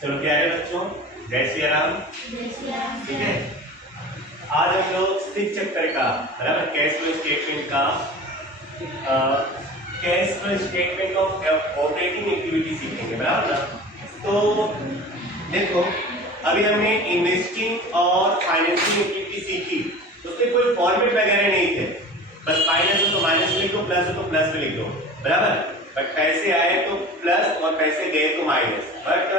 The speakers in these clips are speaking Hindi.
चलो क्या है बच्चों, जय श्री राम। ठीक है, आज हम लोग 6 चैप्टर का बराबर कैश फ्लो स्टेटमेंट का cash flow statement of operating activity सीखेंगे, बराबर ना। तो देखो, अभी हमने इन्वेस्टिंग और फाइनेंसिंग एक्टिविटी सीखी, उसमें कोई फॉर्मेट वगैरह नहीं थे, बस माइनस हो तो माइनस लिख दो, प्लस हो तो प्लस में लिख दो, बराबर। बट पैसे आए तो प्लस और पैसे गए तो माइनस। बट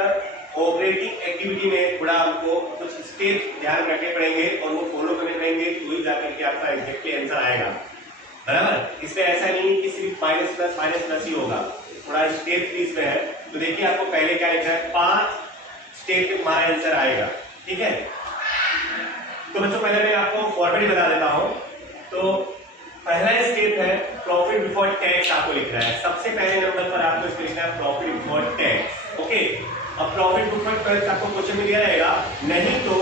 ऑपरेटिंग एक्टिविटी में थोड़ा हमको कुछ स्टेप ध्यान रखने पड़ेंगे और वो फॉलो करने पड़ेंगे, तो वही जाकर के आपका एग्जैक्टली आंसर आएगा, बराबर। इसमें ऐसा नहीं है कि सिर्फ माइनस प्लस ही होगा, थोड़ा स्टेप भी इसमें है। तो देखिए आपको पहले क्या लिखा है, 5 स्टेप पे तुम्हारा आंसर आएगा, ठीक है। तो बच्चों पहले मैं आपको फॉर्मेट बता देता हूं। तो पहला स्टेप है प्रॉफिट बिफोर टैक्स, आपको लिखना है सबसे पहले नंबर पर, आपको इसमें लिखना है प्रॉफिट बिफोर टैक्स। ओके, अब प्रॉफिट बिफोर टैक्स आपको क्वेश्चन में दिया रहेगा, नहीं तो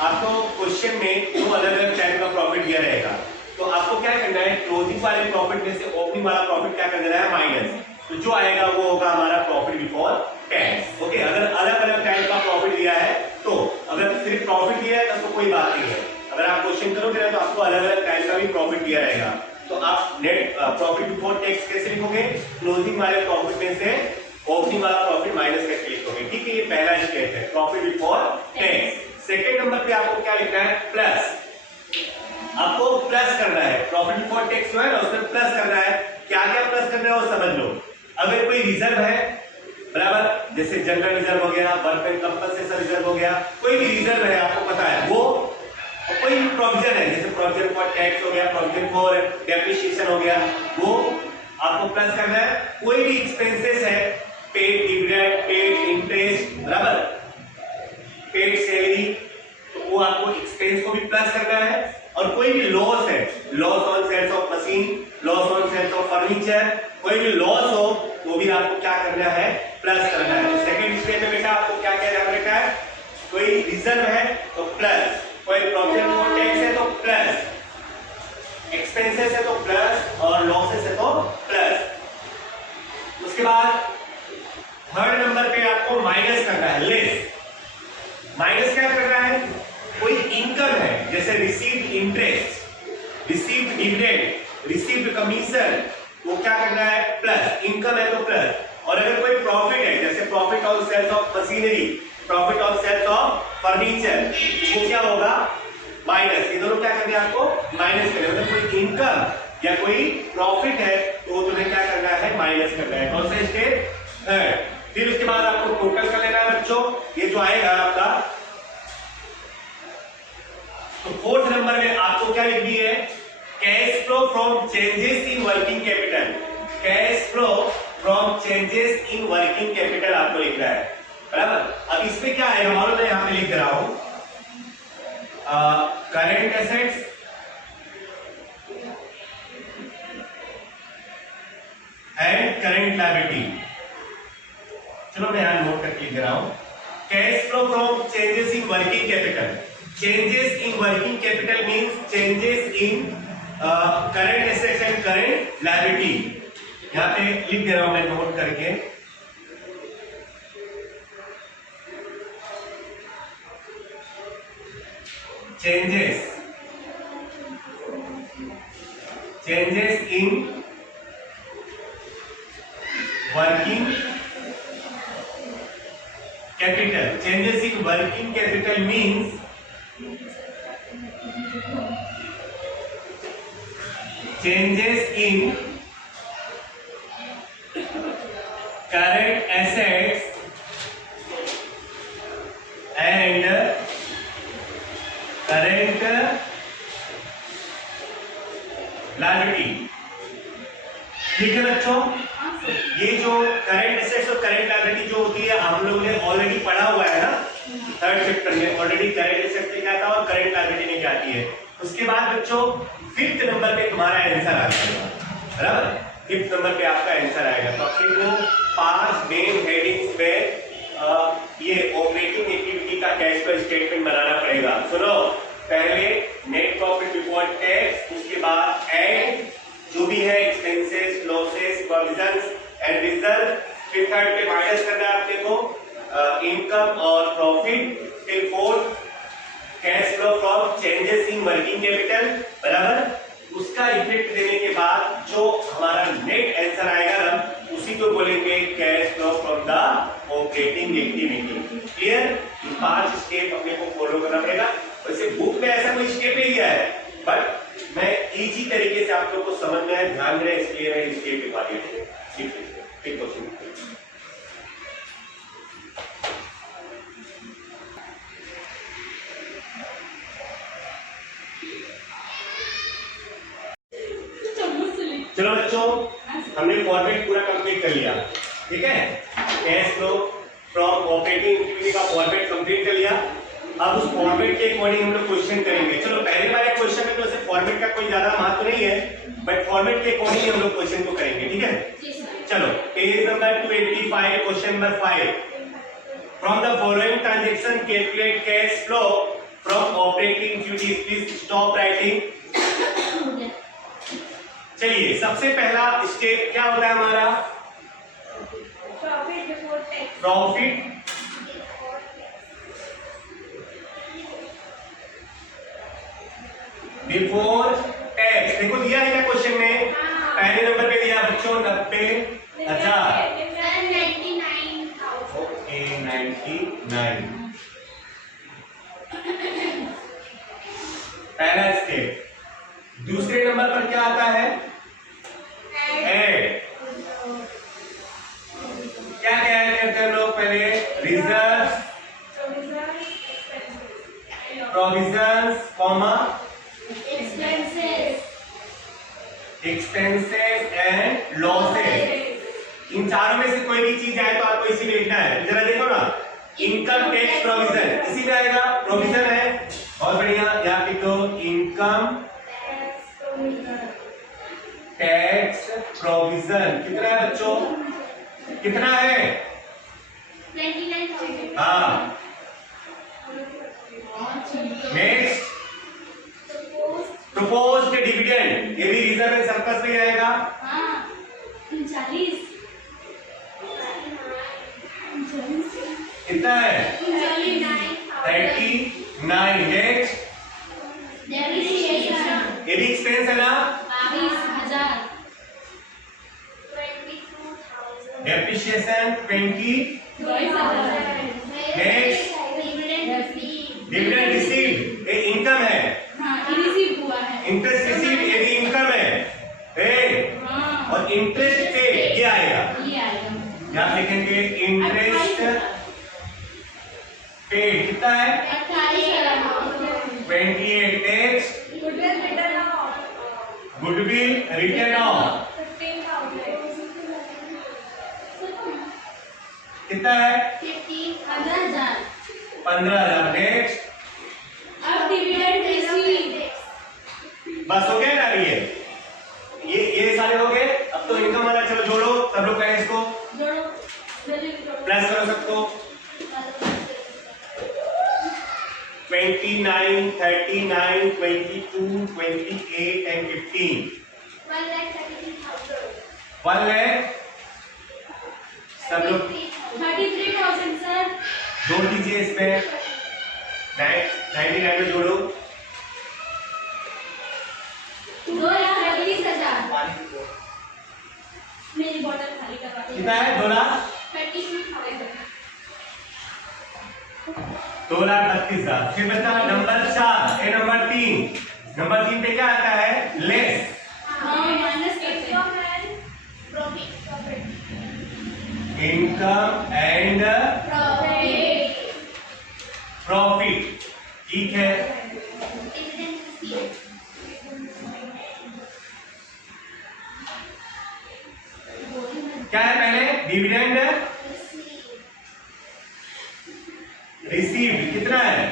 आपको क्वेश्चन में 2 अलग-अलग टाइप का प्रॉफिट दिया रहेगा। तो आपको क्या करना है, क्लोजिंग वाले प्रॉफिट में से ओपनिंग वाला प्रॉफिट क्या कर देना है, माइनस। तो जो आएगा वो होगा हमारा प्रॉफिट बिफोर टैक्स। ओके, अगर अलग-अलग टाइप का प्रॉफिट दिया है, तो अगर सिर्फ प्रॉफिट दिया है तब तो कोई बात नहीं है, अगर आप क्वेश्चन करोगे ना तो आपको अलग-अलग टाइप का भी प्रॉफिट दिया रहेगा। तो आप नेट प्रॉफिट बिफोर टैक्स कैसे लिखोगे, क्लोजिंग वाले प्रॉफिट में से ओपनिंग वाला प्रॉफिट माइनस करके लिखोगे, ठीक है। ये पहला स्टेप है profit before tax. Second number पे आपको क्या लिखना है, प्लस। आपको प्लस करना है, प्रॉफिट बिफोर टैक्स जो है ना उसमें प्लस करना है। क्या क्या प्लस करना है वो समझ लो। अगर कोई रिजर्व है, बराबर, जैसे जनरल रिजर्व हो गया, वर्क एंड कंपनसेशन रिजर्व हो गया, कोई भी रिजर्व है आपको पता है वो, और कोई प्रोविजन है जैसे प्रोविजन फॉर टैक्स हो गया, प्रोविजन फॉर डेप्रिसिएशन हो गया, वो आपको प्लस करना है। कोई भी एक्सपेंसेस है, पेड डिविडेंड, पेड इंटरेस्ट, बराबर, पेड सैलरी, तो वो आपको एक्सपेंस को भी प्लस करना है। और कोई भी लॉस है, loss on sales of machine, loss on sales of furniture, कोई भी लॉस हो तो भी आपको क्या करना है, प्लस करना है। तो सेकंड स्टेप में बेटा आपको क्या क्या ध्यान रखना है, कोई रिजर्व है तो प्लस, कोई प्रोविजन फॉर टैक्स है तो प्लस, एक्सपेंसेस है तो प्लस, और लॉसेस है तो प्लस। उसके बाद थर्ड नंबर पे आपको माइनस करना है, लेस। माइनस क्या करना है, कोई इनकम है जैसे received interest, received dividend, received commission, वो क्या करना है, प्लस। इनकम है तो प्लस। और अगर कोई प्रॉफिट है जैसे profit on sales of machinery, profit on sales of furniture, वो क्या होगा, माइनस। ये दोनों क्या करने आपको, माइनस करने। मतलब कोई इनकम या कोई प्रॉफिट है तो तुम्हें क्या करना है, माइनस करना है। कौन सा स्टेप, थर्ड। फिर उसके बाद आपको टोटल कर लेना है बच्चों, ये जो आएगा आपका। तो फोर्थ नंबर में आपको क्या लिखनी है, cash flow from changes in working capital. Cash flow from changes in working capital आपको लिखना है, बराबर। अब इसमें क्या है, मान लो मैं यहां पे लिख रहा हूं current assets and current liability. चलो मैं यहां नोट करके लिख रहा हूं, cash flow from changes in working capital. Changes in working capital means changes in current assets and current liability. यहां पे लिख दे रहा हूं मैं नोट करके, changes in working capital. Changes in working capital means changes in current assets and current liability। ठीक है बच्चों, ये जो करंट एसेट्स और करंट लायबिलिटी जो होती है हम लोगों ने ऑलरेडी पढ़ा हुआ है ना, थर्ड चैप्टर में ऑलरेडी करंट एसेट्स में क्या था और करंट लायबिलिटी में क्या आती है। उसके बाद बच्चों फिफ्थ नंबर पे तुम्हारा आंसर आ जाएगा, बराबर। फिफ्थ नंबर पे आपका आंसर आएगा। तो आपको 5 मेन हेडिंग्स पे ये ऑपरेटिंग एक्टिविटी का कैश फ्लो स्टेटमेंट बनाना पड़ेगा। सुनो, पहले नेट प्रॉफिट बिफोर टैक्स, उसके बाद एंड जो भी है expenses, losses, provisions and reserve, फिर थर्ड पे माइनस करना है अपने को इनकम और प्रॉफिट, फिर fourth cash flow from changes in working capital, बराबर। उसका इफेक्ट देने के बाद जो हमारा नेट आंसर आएगा ना, उसी को बोलेंगे cash flow from the operating activity. Clear? ये 5 स्टेप अपने को फॉलो करना पड़ेगा। वैसे बुक में ऐसा कोई स्टेप नहीं दिया है, बट मैं इजी तरीके से आप लोग को समझ में ध्यान रहे, इसलिए मैं स्टेप के बारे में सीख लीजिए। फिर क्वेश्चन चलो बच्चों, हमने फॉर्मेट पूरा कंप्लीट कर लिया, ठीक है। Cash flow from operating activity का फॉर्मेट कंप्लीट कर लिया। अब उस फॉर्मेट के अकॉर्डिंग हम लोग क्वेश्चन करेंगे। चलो पहले वाले क्वेश्चन में तो ऐसे फॉर्मेट का कोई ज्यादा महत्व नहीं है, बट फॉर्मेट के अकॉर्डिंग हम लोग क्वेश्चन को करेंगे, ठीक है। चलो page number 285, question number 5। From the following transaction calculate cash flow from operating activities. Please stop writing. चलिए सबसे पहला स्टेप क्या होता है हमारा? Profit before tax. देखो दिया है क्या क्वेश्चन में? पहले नंबर पे दिया बच्चों 90,000। ओके 99 पहला स्टेप। दूसरे नंबर पर क्या आता है? ऐड। क्या क्या ऐड करते हैं लोग? पहले reserve, provisions, comma expenses and losses. इन चारों में से कोई भी चीज आए तो आपको इसी में लिखना है। जरा देखो ना, इनकम टैक्स प्रोविजन इसी में आएगा, प्रोविजन है, बहुत बढ़िया। यहाँ लिखो इनकम टैक्स प्रोविजन। कितना है बच्चों? कितना है? 29,000। हाँ नेक्स्ट प्रपोज्ड डिविडेंड, ये भी रिजर्व एंड सरप्लस में आएगा। हाँ 39। कितना है? 39,000। 39। नेक्स्ट ये भी एक्सपेंस है ना? 22,000। डेप्रिसिएशन 22,000। नेक्स्ट डिविडेंड रिसीव्ड, ये इनकम है। रिसीव हुआ है। इंटरेस्ट रिसीव्ड, ये भी इनकम है। और इंटरेस्ट पे ये आएगा, ये आएगा। यहाँ लिखेंगे इंटरेस्ट पे। कितना है? 28। नेक्स्ट गुडविल रिटर्न ऑफ, कितना है? 15,000। 15,000। नेक्स्ट अब डिविडेंड रिसीव। बस हो गया ना? ये सारे हो गए। अब तो इनकम वाला चलो जोड़ो, सब लोग करें इसको, जोड़ो, प्लस करो सबको। 29, 39, 22, 28 एंड 15। 1 लाख। सब लोग 33,000 सर। जोड़ दीजिए इसमें, 99 में जोड़ो। 2,30,000। मेरी बोतल खाली करवा दीजिए। कितना है? 32,000। 2,32,000। फिर बता नंबर 4, ए नंबर 3। नंबर 3 पे क्या आता है? लेस। माइनस करते हैं। इनकम एंड प्रॉफिट, ठीक है। क्या है पहले? डिविडेंड रिसीव्ड, कितना है?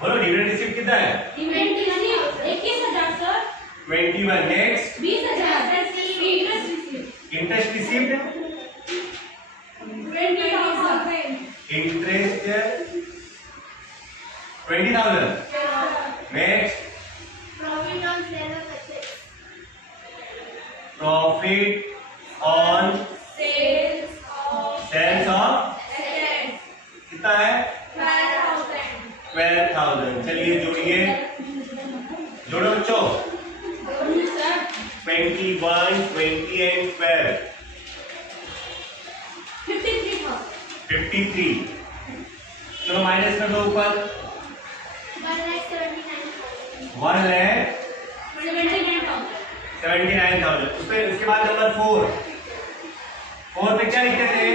बोलो डिविडेंड रिसीव्ड कितना है? Dividend receive 21,000 sir. 21। Next 20,000 interest receive. Interest received 20,000। Interest 20,000। Next profit on 21, 20 and 12. 53,000. 53. चलो माइनस कर दो ऊपर 1,79,000. उसके बाद नंबर 4 पे क्या लिखते थे?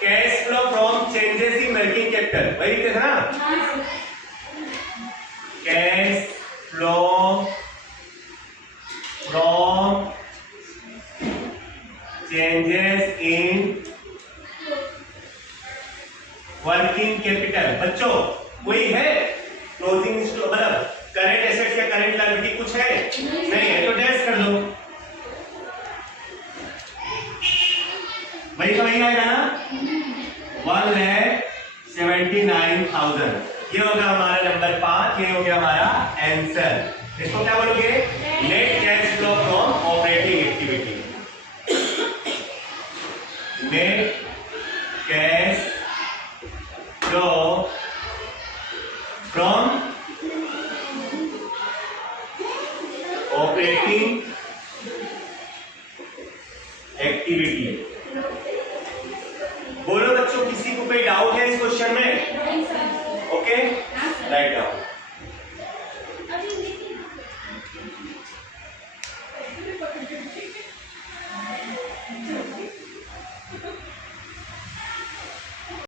Cash flow from changes in working capital, वही लिखते थे ना? Cash flow from changes in working capital. बच्चों कोई है क्लोजिंग मतलब करंट एसेट्स या करंट लायबिलिटी कुछ है? नहीं है तो डैश कर दो. वही तो वही आएगा ना 1,79,000. ये होगा हमारा नंबर 5. ये हो गया हमारा आंसर. इसको क्या बोलोगे? Net cash flow from operating activity. Net cash flow from operating activity. बोलो बच्चों, किसी को कोई डाउट है इस क्वेश्चन में? Okay, write down.